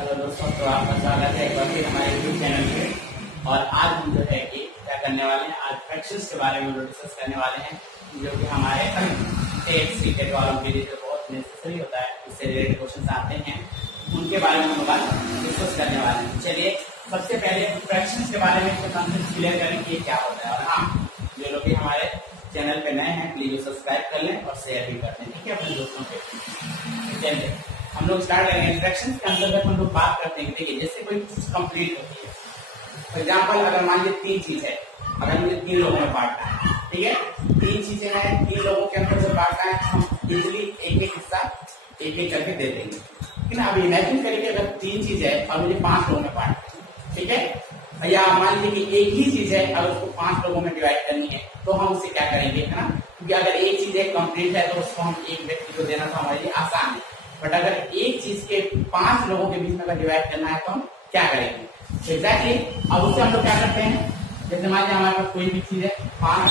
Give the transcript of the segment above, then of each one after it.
Hello दोस्तों, तो आपका स्वागत है एक बार फिर हमारे यूट्यूब चैनल पे। और आज हम जो है कि क्या करने वाले हैं, आज फ्रैक्शंस के बारे में डिस्कस करने वाले हैं, जो कि हमारे टेट सीटेट वालों के लिए जो बहुत नेसेसरी होता है, इससे रिलेटेड क्वेश्चन आते हैं, उनके बारे में हम बात डिस्कस करने वाले हैं। चलिए सबसे पहले फ्रैक्शंस के बारे में कंसेप्ट क्लियर करें कि क्या होता है। और हाँ, जो लोग भी हमारे चैनल पे नए हैं प्लीज सब्सक्राइब कर लें और शेयर भी कर दें, ठीक है, अपने दोस्तों के। चलिए हम लोग स्टार्ट करेंगे। फ्रैक्शंस के अंतर्गत हम लोग बात करते हैं, देखिए जैसे कोई चीज कंप्लीट होती है, फॉर एग्जाम्पल अगर मान लीजिए 3 चीज है, अगर मुझे 3 लोगों में बांटना है, ठीक है, 3 चीजें हैं, 3 लोगों के अंदर से बांटना है, हम इजिली एक एक हिस्सा एक एक करके दे देंगे। लेकिन अब इमेजिन करिए अगर 3 चीज है और मुझे 5 लोगों में बांटना है, ठीक है, या मान लीजिए कि एक ही चीज है, अगर उसको 5 लोगों में डिवाइड करनी है तो हम उसे क्या करेंगे, है ना, क्योंकि अगर एक चीज है कंप्लीट है तो उसको हम एक व्यक्ति को देना तो हमारे लिए आसान है। बट अगर एक चीज के 5 लोगों के बीच में अगर डिवाइड करना है तो हम क्या करेंगे एग्जैक्टली। अब उससे हम लोग क्या करते हैं, जैसे मान लीजिए हमारे पास कोई भी चीज है 5,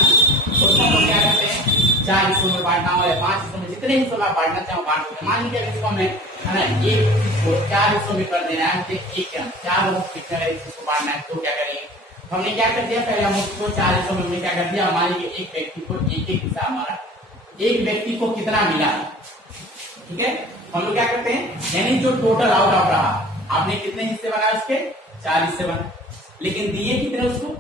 उसको हम लोग क्या करते हैं 4 हिस्सों में बांटना हो या 5 हिस्सों में, जितने हिस्सों में बांटना चाहे बांट सकते हैं। मान लीजिए इसको हमें है ना एक चीज को 4 हिस्सों में कर देना है, मुझे एक 4 लोगों को कितना इसको बांटना है, तो क्या करेंगे, हमने क्या कर दिया, पहले हम उसको 4 हिस्सों में हमने क्या कर दिया, मान लीजिए एक व्यक्ति को एक एक हिस्सा, हमारा एक व्यक्ति को कितना मिला, ठीक है, हम लोग क्या करते हैं, यानी जो टोटल आउट ऑफ रहा, आपने कितने हिस्से बनाए उसके 4 हिस्से बनाए, लेकिन दिए कितने उसको,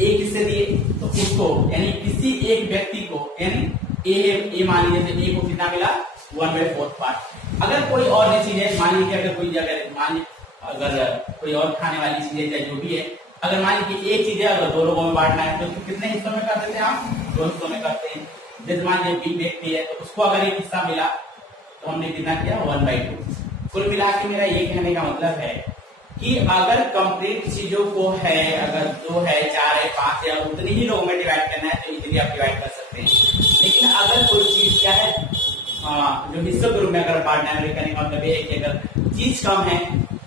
एक हिस्से दिए, तो उसको यानी किसी एक व्यक्ति को, यानी ए मान लीजिए ए को कितना मिला 1/4 पार्ट। अगर कोई और भी चीज है, मान लीजिए अगर कोई जगह मान लीजिए अगर कोई और खाने वाली चीज है या जो भी है, अगर मान लीजिए एक चीज है अगर 2 लोगों में बांटना है तो कितने हिस्सों में कर देते हैं, आप 2 हिस्सों में करते हैं। जैसे मान लीजिए बी व्यक्ति है तो उसको अगर एक हिस्सा मिला तो हमने कितना किया 1/2। कुल मिला के मेरा ये कहने का मतलब है कि अगर कंप्लीट चीजों को है, अगर 2 है 4 है 5 है उतने ही लोगों में डिवाइड करना है तो इजीली आप डिवाइड कर सकते हैं। लेकिन अगर कोई चीज क्या है जो हिस्सों के रूप में अगर बांटना है, कहने का मतलब ये है कि अगर चीज कम है,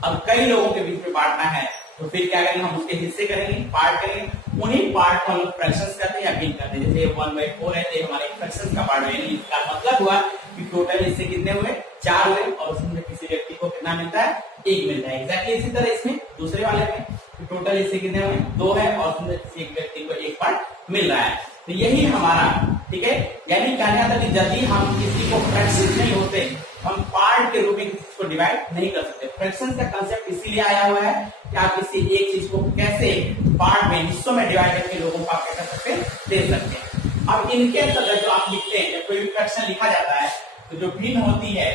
अब कई लोगों के बीच में बांटना है तो फिर क्या करेंगे, हम उसके हिस्से करेंगे, पार्ट करेंगे, उन्हीं पार्ट को हम लोग फ्रैक्शंस करते हैं या भिन्न करते हैं। जैसे 1/4 है तो हमारे फ्रैक्शंस का पार्ट है, यानी इसका मतलब हुआ कि टोटल हिस्से कितने हुए 4 हुए और उसमें किसी व्यक्ति को कितना मिलता है 1 मिलता है। एग्जैक्टली इसी तरह इसमें दूसरे वाले में टोटल हिस्से कितने हुए 2 है और उसमें किसी एक व्यक्ति को 1 पार्ट मिल रहा है। तो यही हमारा, ठीक है, यानी कहने आता कि यदि हम किसी को फ्रैक्शन नहीं होते, हम पार्ट के रूप में किसी को डिवाइड नहीं कर सकते। फ्रैक्शन का कंसेप्ट इसीलिए आया हुआ है कि आप किसी एक चीज को कैसे पार्ट में हिस्सों में डिवाइड करके लोगों को आप क्या कर सकते हैं, दे सकते हैं। अब इनके अंतर्गत जो आप लिखते हैं, जब कोई भी फ्रैक्शन लिखा जाता है तो जो भिन्न होती है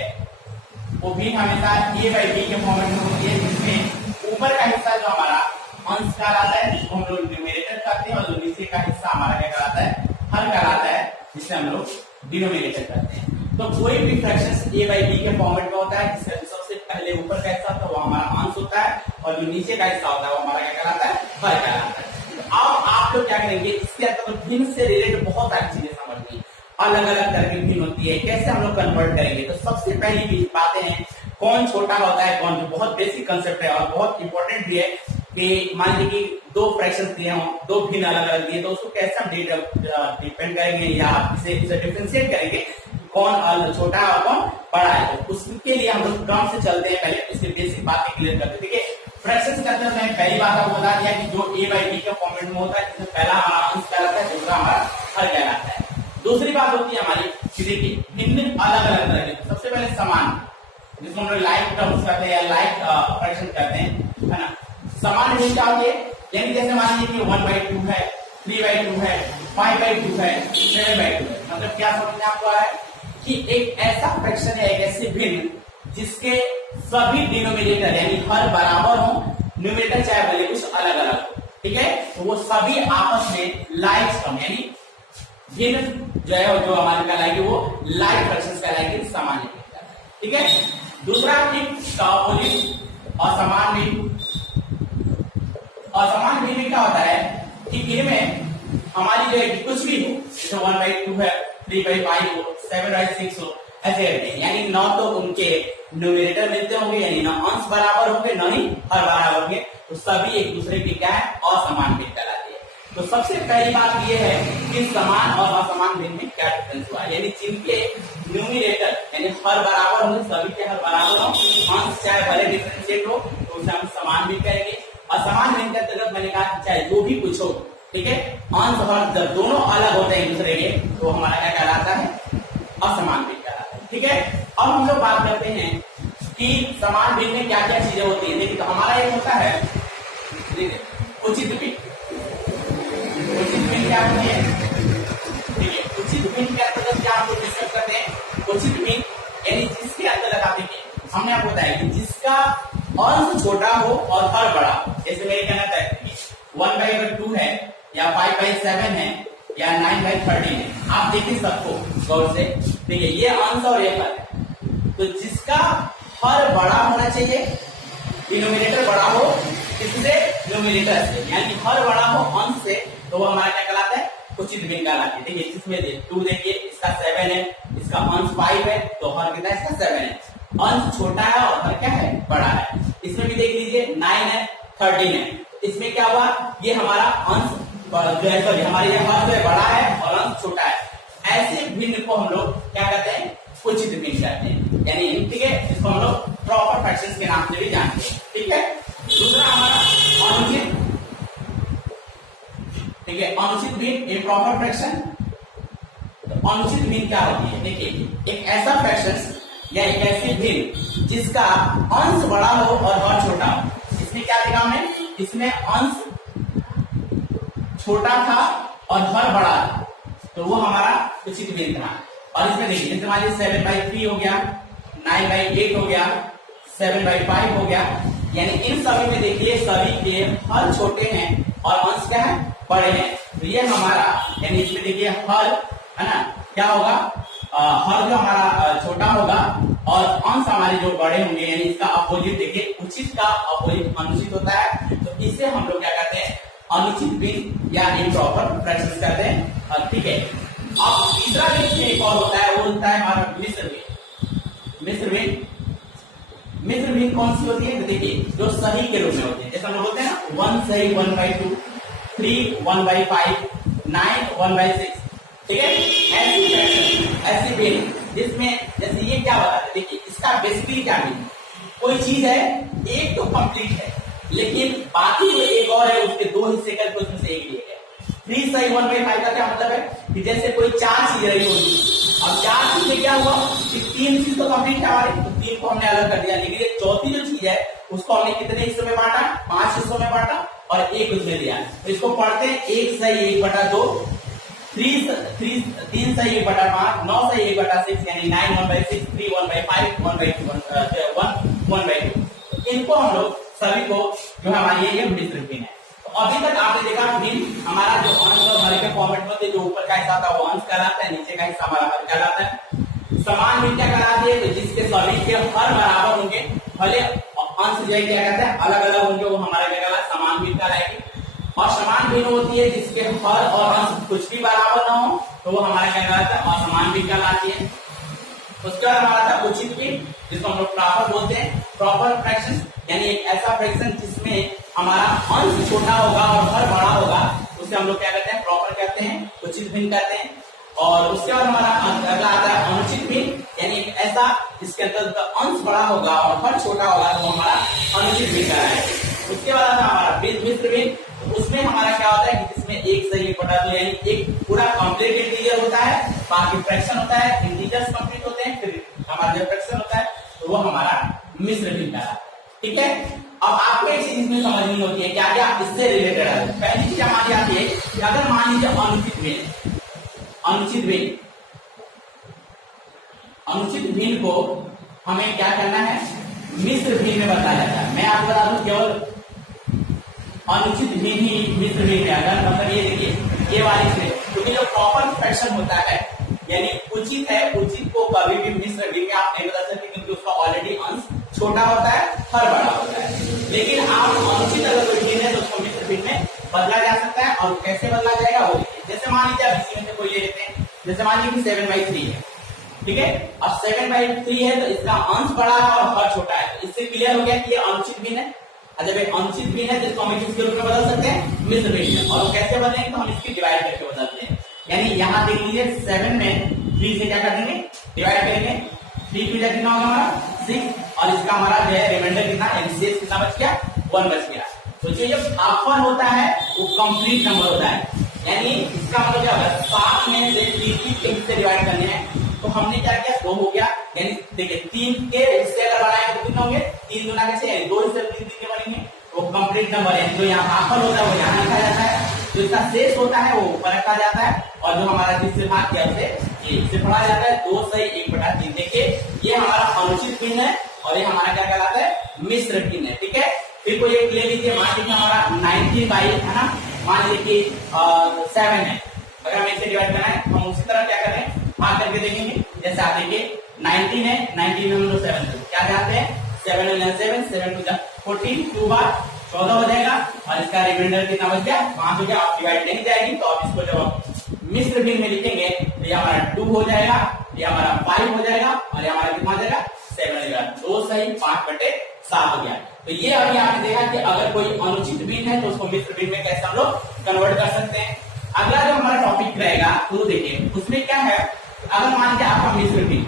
वो भिन्न हमेशा a/b के फॉर्मेट में होती है, जिसमें ऊपर का हिस्सा जो हमारा अंश कहलाता है जिसको हम लोग न्यूमरेटर कहते हैं, और जो नीचे का हिस्सा हमारा क्या कहलाता है, हर कहलाता है, जिसे हम लोग डिनोमिनेटर कहते हैं। तो कोई भी फ्रैक्शन a/b के फॉर्मेट में होता है, जिसका सबसे पहले ऊपर का हिस्सा तो वो हमारा अंश होता है और जो नीचे का हिस्सा होता है वो हमारा क्या कहलाता है, हर कहलाता है। तो अब आप लोग क्या करेंगे, इसके अंदर भिन्न से रिलेटेड बहुत सारी चीजें समझनी, अलग अलग तरह की भिन्न होती है, कैसे हम लोग कन्वर्ट करेंगे। तो सबसे पहली बातें हैं कौन छोटा होता है कौन, जो बहुत बेसिक कंसेप्ट है और बहुत इंपॉर्टेंट भी है कि मान लीजिए कि 2 फ्रैक्शन दिए हों, 2 भिन्न अलग अलग दिए, तो उसको कैसे हम डिपेंड करेंगे या इसे डिफरेंशिएट करेंगे, कौन छोटा है और कौन बड़ा है। तो उसके लिए हम लोग क्रम से चलते हैं, पहले इसके बेसिक बातें क्लियर करते हैं। देखिए फ्रैक्शंस के अंदर मैं पहली बात आपको बता दिया कि जो a/b के फॉर्मेट में होता है, जिसमें पहला हमारा अंश कहलाता है, दूसरा हमारा हर कहलाता है। दूसरी बात होती है हमारी किसी की भिन्न अलग अलग तरह की। सबसे पहले समान, जिसको हम लोग लाइक टर्म्स कहते हैं या लाइक फ्रैक्शन कहते हैं, है ना। समान भिन्न क्या होती है, यानी जैसे मान लीजिए कि 1/2 है, 3/2 है, 5/2 है, 7/2 है। मतलब क्या समझ में आपको आया है कि एक ऐसा फ्रैक्शन है, एक ऐसी भिन्न जिसके सभी डिनोमिनेटर यानी हर बराबर हो, न्यूमरेटर चाहे भले कुछ अलग अलग हो, ठीक है, तो वो सभी आपस में लाइक टर्म यानी भिन्न जो है जो हमारे कहलाएगी वो लाइक फ्रैक्शंस कहलाएगी, सामान्य, ठीक है। दूसरा असमान भिन्न। असमान भिन्न क्या होता है कि इनमें हमारी जो है कुछ भी हो, जैसे 1/2 है, 3/5 हो, 7/6 हो, ऐसे यानी न तो उनके न्यूमरेटर मिलते होंगे यानी न अंश बराबर होंगे न ही हर बराबर होंगे, तो सभी एक दूसरे की क्या है, असमान भिन्न कहलाती है। तो सबसे पहली बात यह है कि समान और असमान भिन्न में क्या डिफरेंस हुआ, यानी जिनके न्यूमिनेटर यानी हर बराबर हो, सभी के हर बराबर हो, अंश चाहे भले डिफरेंशिएट हो तो उसे हम समान भी कहेंगे। असमान भिन्न के अंतर्गत मैंने कहा चाहे जो भी कुछ हो, ठीक है, अंश और जब दोनों अलग होते हैं एक दूसरे के तो हमारा क्या कहलाता है, असमान भिन्न कहलाता है। ठीक है, अब हम लोग बात करते हैं कि समान भिन्न में क्या क्या चीजें होती है। देखिए तो हमारा एक होता है उचित भिन्न। उचित भिन्न क्या होती है, ठीक है, उचित भिन्न के अंतर्गत क्या हम लोग डिस्कस करते हैं, उचित भिन्न यानी जिसके अंतर्गत आप देखिए हमने आपको बताया कि जिसका अंश छोटा हो और हर बड़ा हो। जैसे मेरे कहना था 1/2 है या 5/7 है या 9/13 है, आप देखिए सबको गौर से, देखिए ये अंश और ये हर है, तो जिसका हर बड़ा होना चाहिए, डिनोमिनेटर बड़ा हो किससे, न्यूमिनेटर से, यानी हर बड़ा हो अंश से, तो वो हमारा क्या कहलाता है, उचित भिन्न कहलाता है। देखिए इसमें 2 देखिए इसका 7 है, इसका अंश 5 है तो हर कितना है, इसका 7 है, अंश छोटा है और हर क्या है, बड़ा है। इसमें भी देख लीजिए 9 है 13 है, इसमें क्या हुआ, ये हमारा अंश जो है सॉरी हमारे ये हर जो है बड़ा है और अंश छोटा है। ऐसे भिन्न को हम लोग क्या कहते हैं, उचित भिन्न कहते हैं, यानी ठीक है, इसको हम लोग प्रॉपर फ्रैक्शंस के नाम से भी जानते हैं। ठीक है, दूसरा हमारा अनुचित, ठीक है, अनुचित भिन्न इम्प्रॉपर फ्रैक्शन। तो अनुचित भिन्न क्या होती है, देखिए एक ऐसा फ्रैक्शन या एक ऐसी भिन्न जिसका अंश बड़ा हो और हर छोटा हो। इसमें क्या देखा हमने, इसमें अंश छोटा था और हर बड़ा था, तो वो हमारा उचित भिन्न था। और इसमें देखिए जैसे मान लीजिए 7/3 हो गया, 9/8 हो गया, 7/5 हो गया, यानी इन सभी में देखिए सभी के हर छोटे हैं और अंश क्या है, बड़े हैं। तो ये हमारा यानी इसमें देखिए हर है ना क्या होगा, हर जो हमारा छोटा होगा और अंश हमारे जो बड़े होंगे, यानी इसका अपोजिट देखिए, उचित का अपोजिट अनुचित होता है, तो इसे हम लोग क्या कहते हैं, अनुचित भिन्न या इम्प्रॉपर फ्रैक्शंस कहते हैं। ठीक है, अब तीसरा भिन्न एक और होता है, वो होता है हमारा मिश्र भिन्न। मिश्र भिन्न, मिश्र भिन्न कौन सी होती है, तो देखिए जो सही के रूप में होते हैं, जैसे हम लोग बोलते हैं ना 1 सही 1/2, 3 1/5, 9 1/6। ठीक है, ऐसी फ्रैक्शन ऐसी भिन्न जिसमें जैसे ये क्या बताते हैं, देखिए इसका बेसिकली क्या भिन्न, कोई चीज है एक तो कंप्लीट है लेकिन बाकी जो एक और है उसके 2 हिस्से करके उसमें से एक लिया गया। 3 सही 1/5 का क्या मतलब है कि जैसे कोई 4 चीज रही होगी, अब 4 चीजें क्या हुआ कि 3 चीज तो कंप्लीट है हमारी, तो 3 को हमने अलग कर दिया, लेकिन ये चौथी जो चीज है उसको हमने कितने हिस्सों में बांटा, 5 हिस्सों में बांटा और एक उसमें दिया। तो इसको पढ़ते हैं 1 सही 1/2, 3 सही 1/5, 9 सही 1/6, यानी 9 1/6, 3 1/5, 1/2। इनको हम लोग सभी को जो हमारी ये मिश्र भिन्न है। तो अभी तक आपने देखा भिन्न हमारा जो अंश और हर के फॉर्मेट में होते, जो ऊपर का हिस्सा था वो अंश कहलाता है, नीचे का हिस्सा हमारा हर कहलाता है। समान भिन्न क्या कहलाती है, तो जिसके सभी के हर बराबर होंगे, भले अंश जो है क्या कहते हैं अलग अलग होंगे, वो हमारा क्या कहलाता है, समान भिन्न कहलाएगी। और समान भिन्न होती है जिसके हर और अंश कुछ भी बराबर ना हो, तो वो हमारा क्या कहलाता है, असमान भिन्न कहलाती है। उसके बाद हमारा था उचित भिन्न, जिसको हम लोग प्रॉपर बोलते हैं, प्रॉपर फ्रैक्शन, यानी एक ऐसा फ्रैक्शन जिसमें हमारा अंश छोटा होगा और हर बड़ा होगा, उसे हम लोग क्या कहते हैं, प्रॉपर कहते हैं, उचित भिन्न कहते हैं। और उसके बाद हमारा अगला आता है अनुचित भिन्न, यानी एक ऐसा जिसके अंदर अंश बड़ा होगा और हर छोटा होगा, तो हमारा अनुचित भिन्न कहलाएगा। उसके बाद आता है हमारा मिश्र भिन्न, तो उसमें हमारा क्या होता है कि जिसमें 1 सही 1/2, यानी एक पूरा कंप्लीट इंटीजर होता है, बाकी फ्रैक्शन होता है, इंटीजर्स कंप्लीट होते हैं, फिर हमारा जो फ्रैक्शन होता है तो वो हमारा मिश्र भिन्न कहलाता है। ठीक है, अब आपको एक चीज इसमें समझनी होती है, क्या क्या इससे रिलेटेड है। पहली चीज हमारी आती है कि अगर मान लीजिए अनुचित भिन्न, अनुचित भिन्न, अनुचित भिन्न को हमें क्या करना है, मिश्र भिन्न में बताया जाता है। मैं आपको बता दूं केवल अनुचित भिन्न ही मिश्र भिन्न में अगर मतलब ये देखिए ये वाली से, क्योंकि जो प्रॉपर फ्रैक्शन होता है यानी उचित है, उचित को कभी भी मिश्र भिन्न में आप नहीं बता सकते, क्योंकि उसका ऑलरेडी अंश छोटा होता है, हर बड़ा होता है। लेकिन आप अनुचित अगर कोई भिन्न है तो उसको मिश्र भिन्न में बदला जा सकता है, और कैसे बदला जाएगा वो देखिए। जैसे मान लीजिए आप इसी में से कोई ले लेते हैं, जैसे मान लीजिए 7/3 है, ठीक है, अब 7/3 है तो इसका अंश बड़ा है और हर छोटा है, तो इससे क्लियर हो गया कि ये अनुचित भिन्न है। अच्छा भाई अनुचित भिन्न है जिसको हम किसके रूप में बदल सकते हैं, मिश्र भिन्न में। और वो कैसे बदलेंगे, तो हम इसकी डिवाइड करके बदलते हैं। यानी यहाँ देख लीजिए 7 में 3 से क्या कर देंगे, डिवाइड करेंगे। 3 की जगह कितना होगा हमारा 6, और इसका हमारा जो है रिमाइंडर कितना, यानी शेष कितना बच गया, 1 बच गया। तो जो ये भागफल होता है वो कंप्लीट नंबर होता है, यानी इसका मतलब क्या होगा, 7 में से 3 से डिवाइड करने हैं, तो हमने क्या किया, 2 हो गया। यानी देखिए 3 के हिस्से अगर बनाए तो कितने होंगे, 3 गुना के 6, 2 हिस्से 3 के बनेंगे, वो कंप्लीट नंबर है। जो यहाँ भागफल होता है वो यहाँ लिखा जाता है, जो इसका शेष होता है वो ऊपर रखा जाता है, और जो हमारा जिससे भाग किया उसे इससे पढ़ा जाता है। 2 सही 1/3। देखिए ये हमारा अनुचित भिन्न है, और ये हमारा क्या कहलाता है, मिश्र भिन्न है। ठीक है, फिर कोई एक ले लीजिए, मान लीजिए हमारा 19 बाई है ना, मान लीजिए कि 7 है, अगर हमें इसे डिवाइड करना है तो हम उसी तरह क्या करें, भाग करके देखेंगे। जैसे आप देखिए 19 है, 19 में हम लोग 7 क्या जानते हैं, 7 में 7 7 2 14, 2 बार 14 हो जाएगा, और इसका रिमाइंडर कितना बच गया, 5 हो गया। आप डिवाइड नहीं जाएगी, तो आप इसको जब आप मिश्र भिन्न में लिखेंगे तो ये हमारा 2 हो जाएगा, ये हमारा 5 हो जाएगा, और ये हमारा कितना हो जाएगा, 7 हो जाएगा। 2 सही 5/7 हो गया। तो ये अभी आपने देखा कि अगर कोई अनुचित भिन्न है तो उसको मिश्र भिन्न में कैसे हम लोग कन्वर्ट कर सकते हैं। अगला जो हमारा टॉपिक रहेगा तो देखिए उसमें क्या है, अगर मान लीजिए आपका मिश्र भिन्न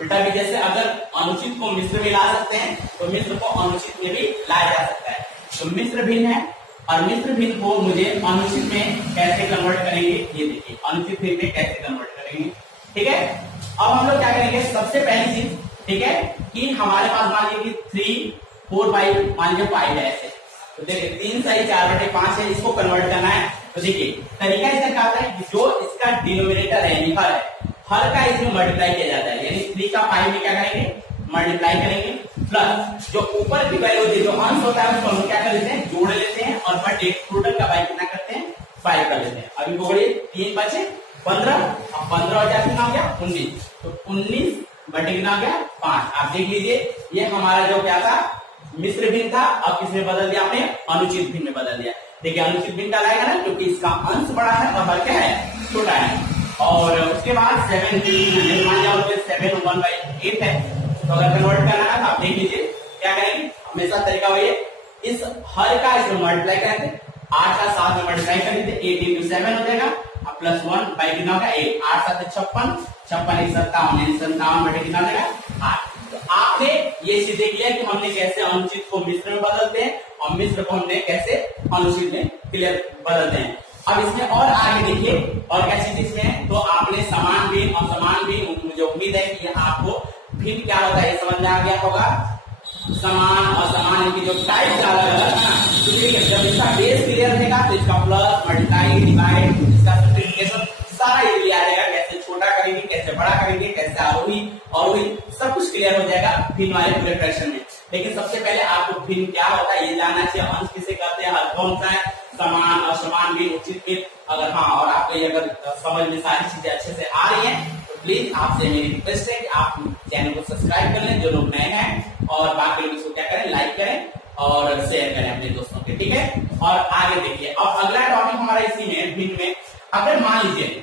उल्टा भी, जैसे अगर अनुचित को मिश्र में ला सकते हैं तो मिश्र को अनुचित में भी लाया जा सकता है। तो मिश्र भिन्न है, और मिश्र भिन्न को मुझे अनुचित में कैसे कन्वर्ट करेंगे, ये देखिए अनुचित भिन्न में कैसे कन्वर्ट करेंगे। ठीक है, अब हम लोग क्या करेंगे, सबसे पहली चीज ठीक है कि हमारे पास मान लीजिए 3 4 बाई मान लीजिए 5 है ऐसे, तो देखिए 3 सही 4/5 है, इसको कन्वर्ट करना है। तो देखिए तरीका इसका क्या होता है कि जो इसका डिनोमिनेटर है हर है, हर का इसमें मल्टीप्लाई किया जाता है, यानी 3 का 5 में क्या करेंगे, मल्टीप्लाई करेंगे, प्लस जो ऊपर की वैल्यू होती है, जो अंश होता है उसको हम क्या कर लेते हैं, जोड़ लेते हैं, और बटे टोटल का बाई कितना करते हैं, 5 कर लेते हैं। अभी बोलिए 3 बचे 15, अब 15 हो जाए कितना हो गया 19, तो 19 बटे कितना हो गया 5। आप देख लीजिए ये हमारा जो क्या था, मिश्र भिन्न था, अब किसमें बदल दिया आपने, अनुचित भिन्न में बदल दिया। देखिए अनुचित भिन्न डालेगा ना, क्योंकि इसका अंश बड़ा है और हर क्या है, छोटा है। और उसके बाद 7 मान जाओ 7 1/8 है, तो अगर कन्वर्ट करना है तो आप देख लीजिए क्या करेंगे, हमेशा तरीका वही है, इस हर का इसमें मल्टीप्लाई करेंगे, 8 का 7 में मल्टीप्लाई कर देते, 8 into 7 हो जाएगा, अब प्लस 1 बाई कितना होगा 8, 8 7 56, 56 57, 57 बटे कितना हो जाएगा 8। तो आपने ये चीज देख लिया कि हमने कैसे अनुचित को मिश्र में बदलते हैं, और मिश्र को हमने कैसे अनुचित में क्लियर बदलते हैं। अब इसमें और आगे देखिए और क्या चीज इसमें है, तो आपने समान भिन्न और समान भिन्न, मुझे उम्मीद है कि आपको भिन्न क्या होता है ये समझ में आ गया होगा। समान और समान इनकी जो टाइप अलग अलग है, तो ठीक है, जब इसका बेस क्लियर रहेगा तो इसका प्लस मल्टीप्लाई डिवाइड इसका सिंप्लीफिकेशन सारा इजीली आ जाएगा, कैसे छोटा करेंगे, कैसे बड़ा करेंगे, कैसे आरोही अवरोही सब कुछ क्लियर हो जाएगा भिन्न वाले पूरे फ्रैक्शन में। लेकिन सबसे पहले आपको भिन्न क्या होता है ये जानना चाहिए, अंश किसे कहते हैं, हर कौन सा है, समान और समान भिन्न, उचित भिन्न। अगर हाँ, और आपको ये अगर समझ में सारी चीजें अच्छे से आ रही हैं तो प्लीज आपसे मेरी रिक्वेस्ट है कि आप चैनल को सब्सक्राइब कर लें जो लोग नए हैं, और बाकी लोग इसको क्या करें, लाइक करें और शेयर करें अपने दोस्तों के। ठीक है, और आगे देखिए अब अगला टॉपिक हमारा इसी में भिन्न में, अगर मान लीजिए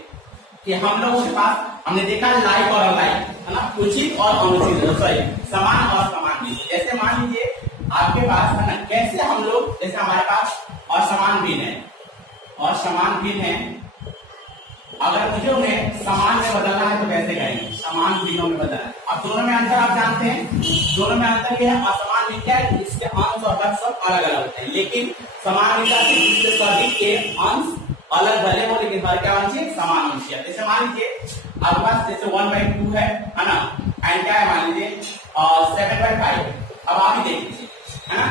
कि हम लोगों के पास हमने देखा लाइक और अलाइक है ना, उचित और अनुचित, सॉरी समान और समान भिन्न। जैसे मान लीजिए आपके पास है ना, कैसे हम लोग, जैसे हमारे पास असमान भिन्न है और समान भिन्न है, अगर मुझे उन्हें समान में बदलना है तो कैसे करेंगे, समान भिन्नों में बदलना है। अब दोनों में अंतर आप जानते हैं, दोनों में अंतर यह है, असमान भिन्न क्या है, इसके अंश और हर सब अलग अलग होते हैं, लेकिन समान भिन्न का इससे सभी के अंश अलग भले हो लेकिन हर क्या होना चाहिए, समान होना चाहिए। जैसे मान लीजिए आपके पास जैसे 1/2 है ना, एंड क्या है मान लीजिए 7/5। अब आप ही देख लीजिए है ना,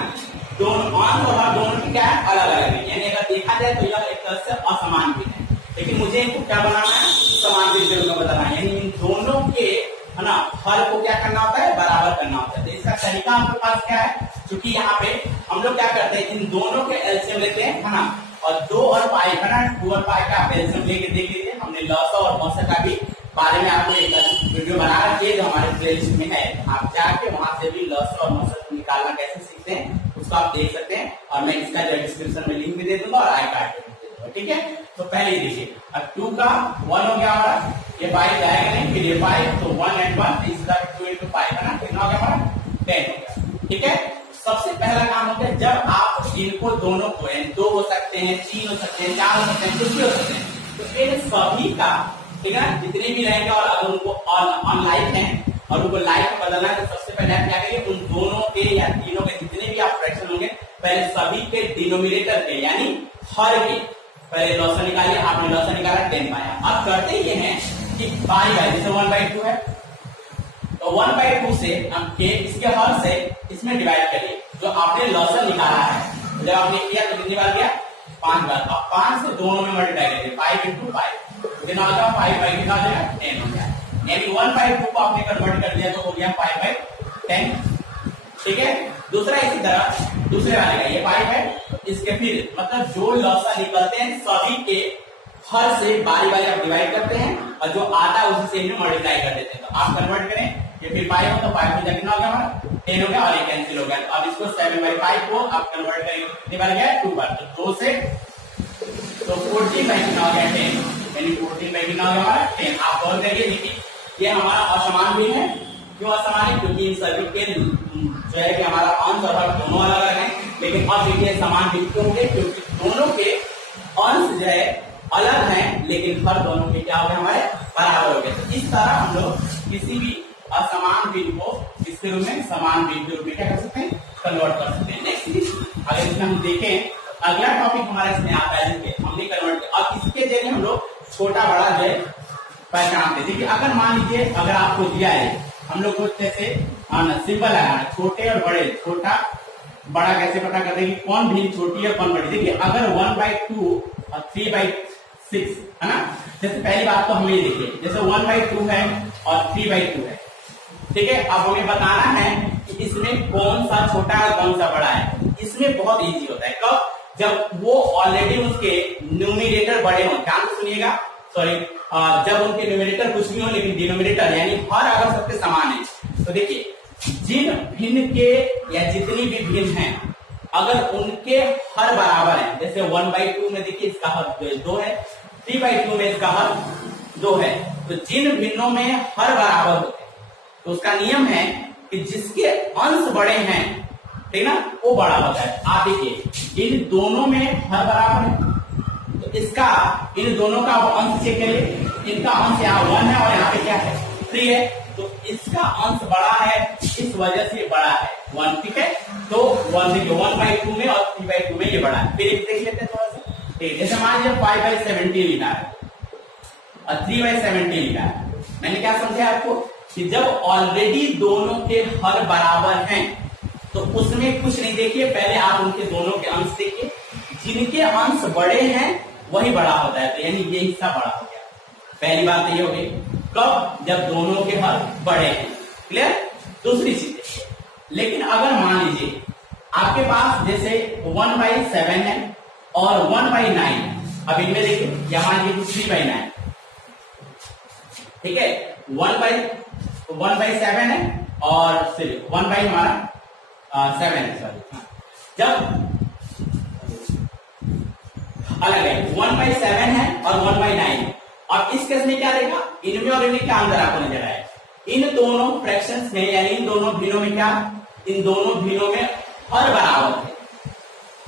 दोनों अंश और हर दोनों की क्या है, अलग अलग है, यानी अगर देखा जाए तो यह एक तरह से असमान भिन्न है, लेकिन मुझे इनको क्या बनाना है, समान भिन्न के रूप में बताना है, यानी इन दोनों के है ना हर को क्या करना होता है, बराबर करना होता है। तो इसका तरीका आपके पास क्या है, क्योंकि यहाँ पे हम लोग क्या करते हैं, इन दोनों के एलसीएम लेते हैं है ना, और 2 और 5 है ना, 2 और 5 का एलसीएम लेके देख लीजिए, हमने लसा और मौसा का भी बारे में आपको एक वीडियो बना रखी है जो हमारे प्लेलिस्ट में है, आप जाके वहां से भी लसा और मौसा निकालना कैसे सीखते हैं उसको आप देख सकते हैं, और मैं इसका जो डिस्क्रिप्शन में लिंक भी दे दूंगा और आई कार्ड भी दे दूंगा। ठीक है, तो पहले देखिए अब 2 का 1 हो गया हमारा, ये 5 आएगा नहीं, फिर ये 5 तो 1 and 1 इसका 2 into 5 है ना, कितना हो गया हमारा 10 हो गया। ठीक है, सबसे पहला काम होता है जब आप इनको दोनों को, दो हो सकते हैं, 3 हो सकते हैं, 4 हो सकते हैं, कुछ भी हो सकते हैं, तो इन सभी का, ठीक है, जितने भी रहेंगे और अगर उनको ऑन लाइफ है और उनको लाइफ में बदलना है तो सबसे पहले आप क्या करिए, उन दोनों के या तीनों के जितने भी आप फ्रैक्शन होंगे पहले सभी के डिनोमिनेटर के यानी हर के पहले लॉसा निकालिए। आपने लॉसा निकाला 10 पाया। अब करते ये हैं कि बाई बाई, जैसे 1/2 है तो 1/2 से हम के इसके हर से इसमें डिवाइड करिए जो आपने लॉसा निकाला है। जब आपने किया तो कितनी बार किया, 5 बार। अब 5 से दोनों में मल्टीप्लाई करिए, 5 × 5 कितना हो जाएगा, 5 कितना हो जाएगा, 10 हो जाएगा। यानी 1/2 को आपने कन्वर्ट कर दिया तो हो गया 5/10, ठीक है। दूसरा इसी तरह दूसरे वाले का ये 5 है, इसके फिर मतलब जो लॉसा निकलते हैं सभी के हर से बारी बारी आप डिवाइड करते हैं और जो आता है उसी से मल्टीप्लाई कर देते हैं। तो आप कन्वर्ट करें, ये फिर 5 हो तो 5 हो जाए कितना हो गया हमारा, 10 हो गया और ये कैंसिल हो गया। तो अब इसको 7/5 को आप कन्वर्ट करेंगे कितनी बार गया, 2 बार। तो 2 से तो 14/10 हो गया 10, यानी 14/10 हो गया हमारा 10। आप गौर करिए, देखिए ये हमारा असमान भी है। क्यों असमान है, क्योंकि इन सभी के जो है कि हमारा अंश और हर दोनों अलग अलग है, लेकिन अब देखिए समान भी क्यों होंगे, क्योंकि दोनों के अंश जो है अलग हैं लेकिन हर दोनों के क्या हो गए, हमारे बराबर हो गए। तो इस तरह हम लोग किसी भी असमान भिन्न को इसके रूप में समान भिन्न के रूप में क्या कर सकते हैं, कन्वर्ट कर सकते हैं। नेक्स्ट अगर इसमें हम देखें अगला टॉपिक हमारा इसमें आता है, हमने कन्वर्ट किया। अब इसके जरिए हम लोग छोटा बड़ा जो है पहचानते। देखिए अगर मान लीजिए अगर आपको दिया है, हम लोग कुछ जैसे सिंबल लगाना, छोटे और बड़े, छोटा बड़ा कैसे पता करते हैं कि कौन भी छोटी है कौन बड़ी। देखिए अगर 1/2 और 3/6 है ना, जैसे पहली बात तो हमें देखिए जैसे 1/2 है और 3/2 है, ठीक है। अब हमें बताना है कि इसमें कौन सा छोटा है कौन सा बड़ा है। इसमें बहुत इजी होता है, कब, जब वो ऑलरेडी उसके न्यूमिनेटर बड़े हों। ध्यान से सुनिएगा, सॉरी, जब उनके न्यूमिनेटर कुछ भी हो लेकिन डिनोमिनेटर यानी हर अगर सबके समान है। तो देखिए जिन भिन्न के या जितनी भी भिन्न हैं अगर उनके हर बराबर है, जैसे 1/2 में देखिए इसका हर 2 है, 3/2 में इसका हर 2 है, तो जिन भिन्नों में हर बराबर होते हैं तो उसका नियम है कि जिसके अंश बड़े हैं, ठीक ना, वो बड़ा होता है। आप देखिए इन दोनों में हर बराबर है तो इसका इन दोनों का अंश चेक करिए, इनका अंश यहाँ 1 है और यहाँ पे क्या है 3 है, तो इसका अंश बड़ा है, इस वजह से बड़ा है 1, ठीक है। तो 1/2 में और 3/2 में ये बड़ा है। फिर देख लेते हैं थोड़ा सा, ठीक, जैसे मान लीजिए 5/17 लिखा है और 3/17 लिखा है। मैंने क्या समझा आपको कि जब ऑलरेडी दोनों के हर बराबर हैं तो उसमें कुछ नहीं, देखिए पहले आप उनके दोनों के अंश देखिए, जिनके अंश बड़े हैं वही बड़ा होता है, तो यानी ये हिस्सा बड़ा हो गया। पहली बात तो ये हो गई, कब, जब दोनों के हर बड़े हैं, क्लियर। दूसरी चीज देखिए, लेकिन अगर मान लीजिए आपके पास जैसे 1/7 है और 1/9, अब इनमें देखिए यहां मान लीजिए 3/9, ठीक है, 1/7 है और सिर्फ 1/7 है, सॉरी, जब अलग है 1/7 है और 1/9। अब इस केस में क्या रहेगा, इनमें और इनमें क्या अंदर आपको नजर आए, इन दोनों फ्रैक्शंस में यानी इन दोनों भिन्नों में क्या, इन दोनों भिन्नों में हर बराबर है।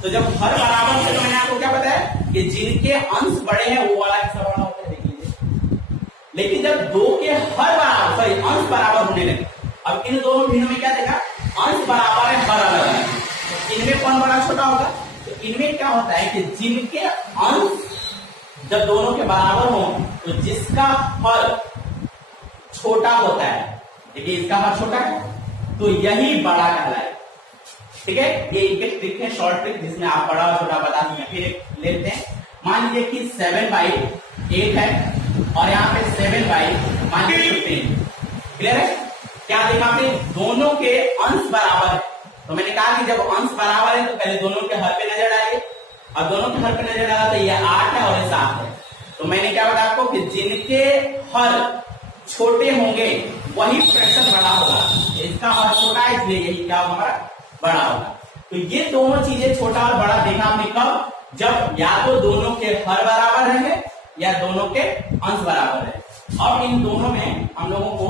तो जब हर बराबर है तो मैंने आपको क्या बताया कि जिनके अंश बड़े हैं वो वाला हिस्सा बड़ा होता है, देख लीजिए। लेकिन जब दो के हर बराबर, सॉरी, अंश बराबर होने लगे, अब इन दोनों भिन्नों में क्या देखा, अंश बराबर है, हर अलग है, तो इनमें कौन बड़ा छोटा होगा। तो इनमें क्या होता है कि जिनके अंश जब दोनों के बराबर हो तो जिसका हर छोटा होता है, देखिए इसका हर छोटा है तो यही बड़ा कहलाए, ठीक है। ये एक ट्रिक है, शॉर्ट ट्रिक, जिसमें आप बड़ा और छोटा बता सकते हैं। फिर एक लेते हैं, मान लीजिए कि 7/8 है और यहाँ पे 7/15, क्लियर है। क्या देखा आपने, दोनों के अंश बराबर है, तो मैंने कहा कि जब अंश बराबर है तो पहले दोनों के हर पे नजर डालिए, अब दोनों के हर पे नजर डाला तो ये 8 है और ये 7 है। तो मैंने क्या बताया आपको कि जिनके हर छोटे होंगे वही फ्रैक्शन बड़ा होगा, इसका हर छोटा है इसलिए यही क्या हमारा बड़ा होगा। तो ये दोनों चीजें छोटा और बड़ा देखा हमने कब, जब या तो दोनों के हर बराबर है या दोनों के अंश बराबर है। अब इन दोनों में हम लोगों को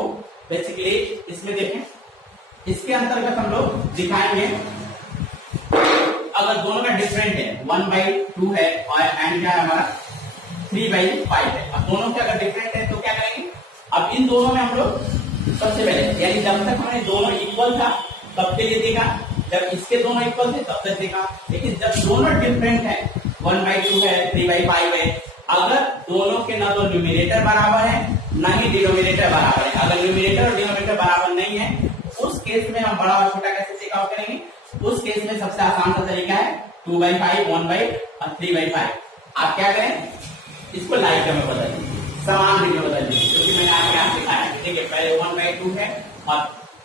बेसिकली इसमें देखें, इसके अंतर्गत हम लोग दिखाएंगे अगर दोनों का डिफरेंट है 1/2 है और एंड क्या है हमारा 3/5 है। अब दोनों के अगर डिफरेंट है तो क्या करेंगे, अब इन दोनों में हम लोग सबसे पहले यानी जब तक हमने दोनों इक्वल था तब के लिए देखा, जब इसके दोनों इक्वल थे तब तक देखा। लेकिन जब दोनों डिफरेंट है 1/2 है 3/5 है, अगर दोनों के ना तो न्यूमिनेटर बराबर है ना ही डिनोमिनेटर बराबर है, अगर न्यूमिनेटर और डिनोमिनेटर बराबर नहीं है उस केस में हम बड़ा और छोटा कैसे चेक आउट करेंगे। उस केस में सबसे आसान सा तरीका है 2/5 1/3/5। आप क्या करें, इसको लाइक में बदल दीजिए, समान में बदल दीजिए, क्योंकि मैंने आपके यहाँ दिखाया है। ठीक है, पहले 1/2 है और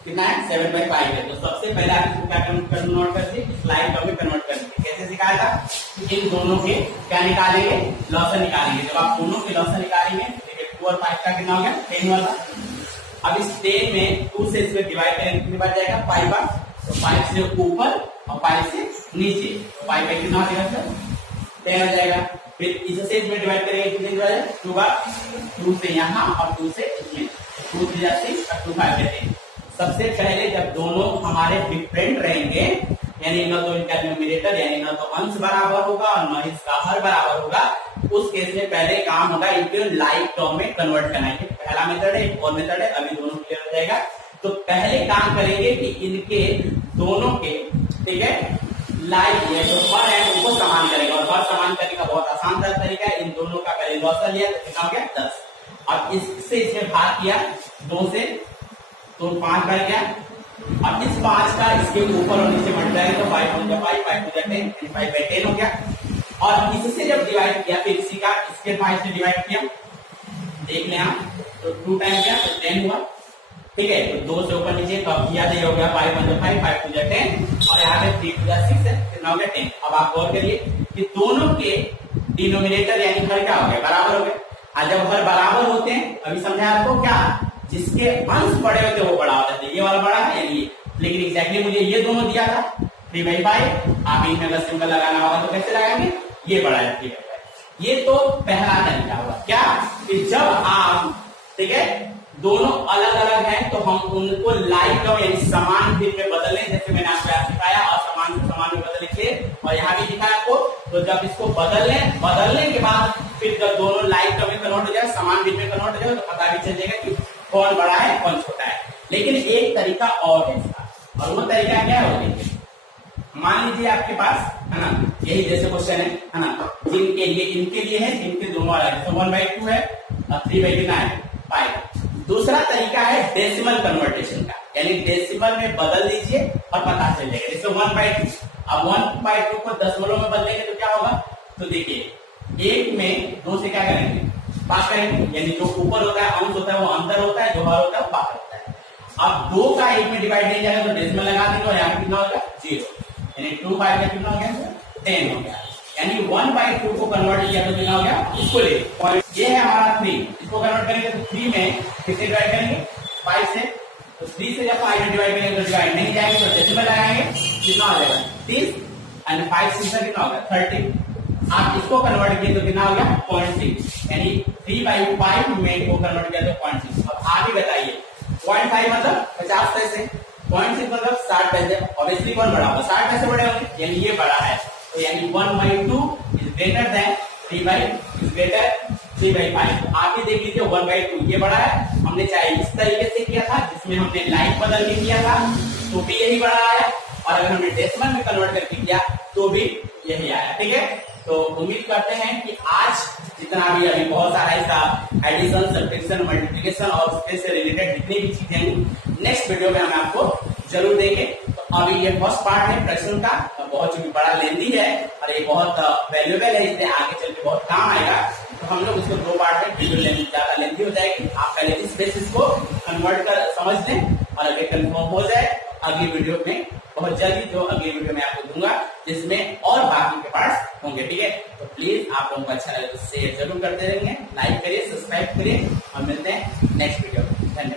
कितना है 7/5 है, तो सबसे पहले आप इसको क्या कन्वर्ट करते हैं, स्लाइड टर्म में कन्वर्ट करते। कैसे सिखाया था, इन दोनों के क्या निकालेंगे, लॉसन निकालेंगे। जब आप दोनों के लॉसन निकालेंगे, 2 और 5 का कितना हो गया 10 वाला। अब इस 10 में 2 से इसमें डिवाइड करेंगे, कितनी बार जाएगा 5 बार, तो 5 से ऊपर और 5 से नीचे, 5 बाई कितना हो जाएगा सर 10 हो जाएगा। फिर इससे इसमें डिवाइड करेंगे, कितनी डिवाइड 2 बार, 2 से यहाँ और 2 से इसमें, 2 3 और 2 5 कहते हैं। सबसे पहले जब दोनों हमारे डिफरेंट रहेंगे, यानी ना तो इनका न्यूमिनेटर यानी ना तो अंश बराबर होगा और ना इसका हर बराबर होगा, उस केस में पहले काम होगा इनको लाइक टर्म में कन्वर्ट करना है। पहला मेथड है, एक और मेथड है, अभी दोनों क्लियर हो जाएगा। तो पहले काम करेंगे कि इनके दोनों के, ठीक है, लाइक ये जो हर है उनको समान करेंगे, और हर समान करने का बहुत आसान तरीका है। इन दोनों का पहले लॉसन लिया तो कितना हो गया 10, अब इससे इसमें भाग किया 2 से तो 5 बढ़ गया, अब इस 5 का इसके ऊपर और नीचे मल्टीप्लाई तो 5 × 5 5 × 10 5/10 हो गया। और इससे जब डिवाइड किया फिर इसी का इसके 5 से डिवाइड किया, देख लें आप, तो 2 टाइम किया तो 10 हुआ। ठीक है, तो 2 से ऊपर नीचे तो अब किया हो गया 5 × 5 5 × 10 और यहाँ पे 3 × 6 है, कितना हो गया 10। अब आप गौर करिए कि दोनों के डिनोमिनेटर यानी हर क्या हो गया बराबर हो गए। और जब हर बराबर होते हैं, अभी समझा आपको क्या, जिसके अंश बड़े होते हैं वो बड़ा होता है, ये वाला बड़ा है यानी ये, लेकिन एग्जैक्टली मुझे ये दोनों दिया था 3/5, आप इनमें अगर सिंबल लगाना होगा तो कैसे लगाएंगे, ये बड़ा है 3/5। ये तो पहला तरीका हुआ क्या, कि जब आप, ठीक है, दोनों अलग अलग हैं तो हम उनको लाइक टर्म यानी समान भिन्न में बदल लें, जैसे मैंने आपको सिखाया, और समान को समान में बदल लिखिए, और यहाँ भी दिखाया आपको। तो जब इसको बदलने के बाद फिर जब दोनों लाइक टर्म में कन्वर्ट हो जाए, समान भिन्न में कन्वर्ट हो जाए, तो पता भी चल जाएगा कि कौन बड़ा है कौन छोटा है। लेकिन एक तरीका और है इसका, और वो तरीका क्या है, मान लीजिए आपके पास है ना, यही जैसे क्वेश्चन है ना, जिनके लिए इनके लिए है, जिनके दोनों अलग है, तो 1/2 है और 3/5। दूसरा तरीका है डेसिमल कन्वर्टेशन का, यानी डेसिमल में बदल दीजिए और पता चल जाएगा। जैसे 1/2, अब 1/2 को दशमलव में बदलेंगे तो क्या होगा, तो देखिए 1 में 2 से क्या करेंगे पास करेंगे, यानी जो ऊपर होता है अंश होता है वो अंदर होता है, जो बाहर होता है वो बाहर होता है। अब 2 का 1 में डिवाइड नहीं जाएगा तो डेसिमल लगा देंगे, और यहाँ पे कितना होगा 0, यानी 2/5 का कितना हो गया 10 हो गया। यानी 1/2 को कन्वर्ट किया तो कितना हो गया, इसको ले, और ये है हमारा 3, इसको कन्वर्ट करेंगे तो 3 में किससे डिवाइड करेंगे 5 से, तो 3 से जब 5 में डिवाइड करेंगे तो डिवाइड नहीं जाएंगे तो डेसिमल लगाएंगे, कितना हो जाएगा 30, एंड 5 से कितना होगा 30। आप इसको कन्वर्ट किए तो कितना हो गया 0.6, यानी 3/5 में को कन्वर्ट किया तो 0.6। अब आप ही बताइए 0.5 मतलब 50 पैसे, 0.6 मतलब 60 पैसे, ऑब्वियसली कौन बड़ा होगा 60 पैसे बड़े होंगे, यानी ये बड़ा है। तो यानी 1/2 इज ग्रेटर देन 3/5। आप ही देख लीजिए 1/2 ये बड़ा है, हमने चाहे इस तरीके से किया था जिसमें हमने लाइन बदल के किया था तो भी यही बड़ा आया, और अगर हमने डेसिमल में कन्वर्ट करके किया तो भी यही आया। ठीक है, तो उम्मीद करते हैं कि आज जितना भी अभी बहुत सारा इसका एडिशन, सब्ट्रैक्शन, मल्टीप्लिकेशन और उससे से रिलेटेड जितनी भी चीजें हैं नेक्स्ट वीडियो में हम आपको जरूर देंगे। तो अभी ये फर्स्ट पार्ट है प्रश्न का, बहुत चूंकि बड़ा लेंदी है और ये बहुत वैल्यूएबल है, इसलिए आगे चल के बहुत काम आएगा। तो हम लोग इसको 2 पार्ट में, वीडियो ज्यादा लेंदी हो जाएगी। आप पहले इस बेसिस को कन्वर्ट कर समझ लें, और अगर कंफर्म हो जाए अगली वीडियो में, बहुत जल्दी जो अगली वीडियो में आपको दूंगा जिसमें और बाकी के पार्ट्स होंगे। ठीक है, तो प्लीज आप लोगों को अच्छा लगे तो शेयर जरूर करते रहेंगे, लाइक करिए, सब्सक्राइब करिए, और मिलते हैं नेक्स्ट वीडियो में।